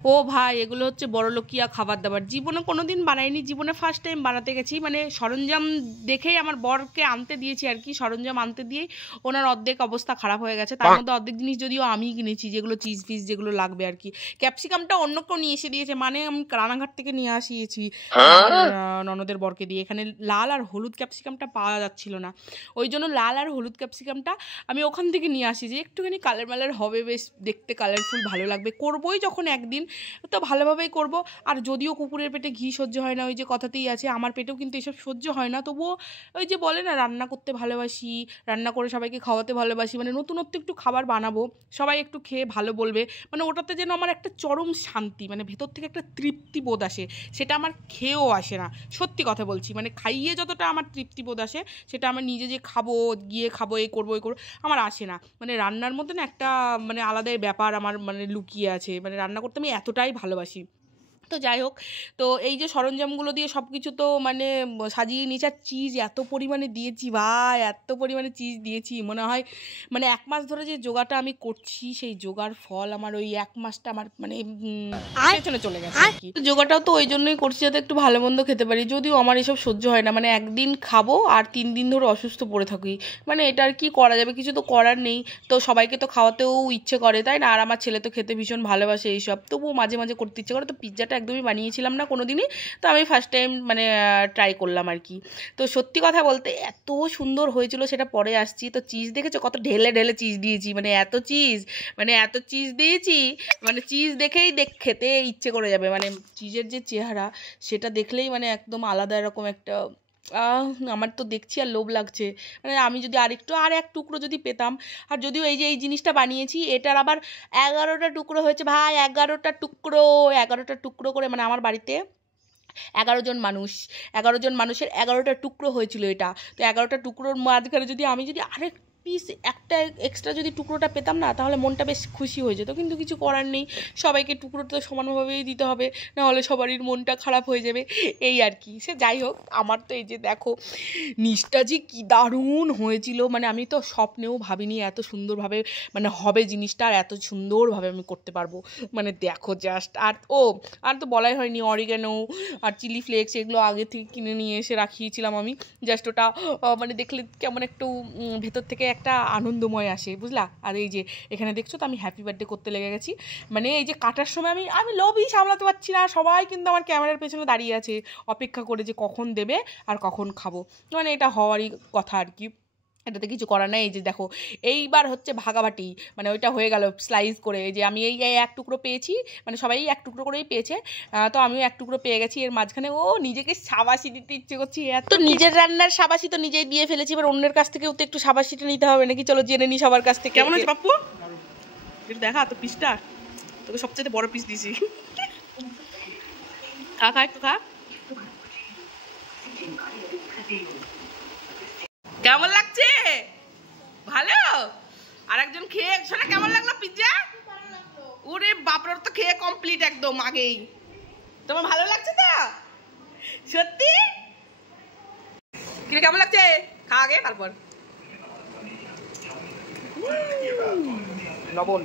ও ভাই, এগুলো হচ্ছে বড়লোকিয়া খাবার দাবার। জীবনে কোনোদিন বানাইনি, জীবনে ফার্স্ট টাইম বানাতে গেছি। মানে সরঞ্জাম দেখেই আমার বরকে আনতে দিয়েছি আর কি, সরঞ্জাম আনতে দিয়েই ওনার অর্ধেক অবস্থা খারাপ হয়ে গেছে। তার মধ্যে অর্ধেক জিনিস যদিও আমি কিনেছি, যেগুলো চিজ ফিজ যেগুলো লাগবে আর কি। ক্যাপসিকামটা অন্য কেউ নিয়ে এসে দিয়েছে, মানে আমি রানাঘাট থেকে নিয়ে আসিয়েছি ননদের বরকে দিয়ে। এখানে লাল আর হলুদ ক্যাপসিকামটা পাওয়া যাচ্ছিল না, ওই জন্য লাল আর হলুদ ক্যাপসিকামটা আমি ওখান থেকে নিয়ে আসি, যে একটুখানি কালার মালার হবে, বেশ দেখতে কালারফুল ভালো লাগবে। করবোই যখন একদিন, তো ভালোভাবেই করব। আর যদিও কুকুরের পেটে ঘি সহ্য হয় না, ওই যে কথাতেই আছে, আমার পেটেও কিন্তু এসব সহ্য হয় না, তবুও ওই যে বলে না, রান্না করতে ভালোবাসি, রান্না করে সবাইকে খাওয়াতে ভালোবাসি, মানে নতুনত্ব একটু খাবার বানাবো, সবাই একটু খেয়ে ভালো বলবে, মানে ওটাতে যেন আমার একটা চরম শান্তি, মানে ভেতর থেকে একটা তৃপ্তি বোধ আসে। সেটা আমার খেয়েও আসে না, সত্যি কথা বলছি। মানে খাইয়ে যতটা আমার তৃপ্তি বোধ আসে, সেটা আমার নিজে যে খাবো, গিয়ে খাবো, এই করবো এই করবো, আমার আসে না। মানে রান্নার মধ্যে না একটা মানে আলাদাই ব্যাপার আমার মানে লুকিয়ে আছে, মানে রান্না করতে আমি এতটাই ভালোবাসি। তো যাই হোক, তো এই যে সরঞ্জামগুলো দিয়ে সব কিছু তো মানে সাজিয়ে নিয়েছি। আর চিজ এত পরিমাণে দিয়েছি ভাই, এত পরিমাণে চিজ দিয়েছি, মনে হয় মানে 1 মাস ধরে যে যোগাটা আমি করছি, সেই যোগার ফল আমার ওই 1 মাসটা আমার মানে পেছনে চলে গেছে আর কি। যোগাটাও তো ওই জন্যই করছি, যাতে একটু ভালো মন্দ খেতে পারি, যদিও আমার এসব সহ্য হয় না। মানে একদিন খাবো আর 3 দিন ধরে অসুস্থ পড়ে থাকি, মানে এটা আর কি করা যাবে, কিছু তো করার নেই। তো সবাইকে তো খাওয়াতেও ইচ্ছে করে, তাই না? আর আমার ছেলে তো খেতে ভীষণ ভালোবাসে এইসব, তবুও মাঝে মাঝে করতে ইচ্ছে করে। তো পিৎজাটা একদমই বানিয়েছিলাম না কোনো দিনই, তো আমি ফার্স্ট টাইম মানে ট্রাই করলাম আর কি। তো সত্যি কথা বলতে এত সুন্দর হয়েছিল, সেটা পরে আসছি। তো চিজ দেখেছো কত ঢেলে ঢেলে চিজ দিয়েছি, মানে এত চিজ, মানে এত চিজ দিয়েছি, মানে চিজ দেখেই খেতে ইচ্ছে করে যাবে। মানে চিজের যে চেহারা, সেটা দেখলেই মানে একদম আলাদা এরকম একটা আমার তো দেখছি আর লোভ লাগছে। মানে আমি যদি আর এক টুকরো যদি পেতাম। আর যদিও এই যে এই জিনিসটা বানিয়েছি, এটার আবার 11টা টুকরো হয়েছে ভাই, 11টা টুকরো করে, মানে আমার বাড়িতে 11 জন মানুষ, 11 জন মানুষের 11টা টুকরো হয়েছিল এটা। তো 11টা টুকরোর মাঝখানে যদি আমি যদি আরেক পিস একটা এক্সট্রা যদি টুকরোটা পেতাম না, তাহলে মনটা বেশ খুশি হয়ে যেত। কিন্তু কিছু করার নেই, সবাইকে টুকরোটা তো সমানভাবেই দিতে হবে, নাহলে সবারই মনটা খারাপ হয়ে যাবে, এই আর কি। সে যাই হোক, আমার তো এই যে দেখো নিচটা যে কী দারুণ হয়েছিল, মানে আমি তো স্বপ্নেও ভাবিনি এত সুন্দরভাবে মানে হবে জিনিসটা, আর এত সুন্দরভাবে আমি করতে পারবো। মানে দেখো জাস্ট। আর তো বলাই হয়নি, অরিগ্যানো আর চিলি ফ্লেক্স এগুলো আগে থেকে কিনে নিয়ে এসে রাখিয়েছিলাম আমি। জাস্ট ওটা মানে দেখলে কেমন একটু ভেতর থেকে একটা আনন্দময় আসে, বুঝলা? আর এই যে এখানে দেখছো তো আমি হ্যাপি বার্থডে করতে লেগে গেছি। মানে এই যে কাটার সময় আমি লোভই সামলাতে পারছি না, সবাই কিন্তু আমার ক্যামেরার পেছনে দাঁড়িয়ে আছে অপেক্ষা করে যে কখন দেবে আর কখন খাবো। মানে এটা হওয়ারই কথা আর কি, এটাতে কিছু করার নেই। এই যে দেখো, এইবার হচ্ছে ভাগাভাটি, মানে ওইটা হয়ে গেল স্লাইস করে। এই যে আমি এই এক টুকরো পেয়েছি, মানে সবাই এক টুকরো করেই পেয়েছে, তো আমিও এক টুকরো পেয়ে গেছি। এর মাঝখানে নিজেকে সাবাসি দিতে ইচ্ছে করছি, এত নিজের রান্নার সাবাসি তো নিজেই দিয়ে ফেলেছি, এবার অন্যের কাছ থেকেও তো একটু সাবাসিটা নিতে হবে নাকি। চলো জেনে নি সবার কাছ থেকে। কেমন আছে পাপ্পু? দেখা তো পিসটা, তোকে সবচেয়ে বড় পিস দিছি, খা খা একটু খা। কেমন লাগছে? ভালো? আরেকজন খেয়ে শোনা কেমন লাগলো পিৎজা? ওরে বাপরে, তো খেয়ে কমপ্লিট একদম আগেই। তোমার ভালো লাগছে তো? সত্যি? কেমন লাগছে? খা আগে, তারপর লবণ।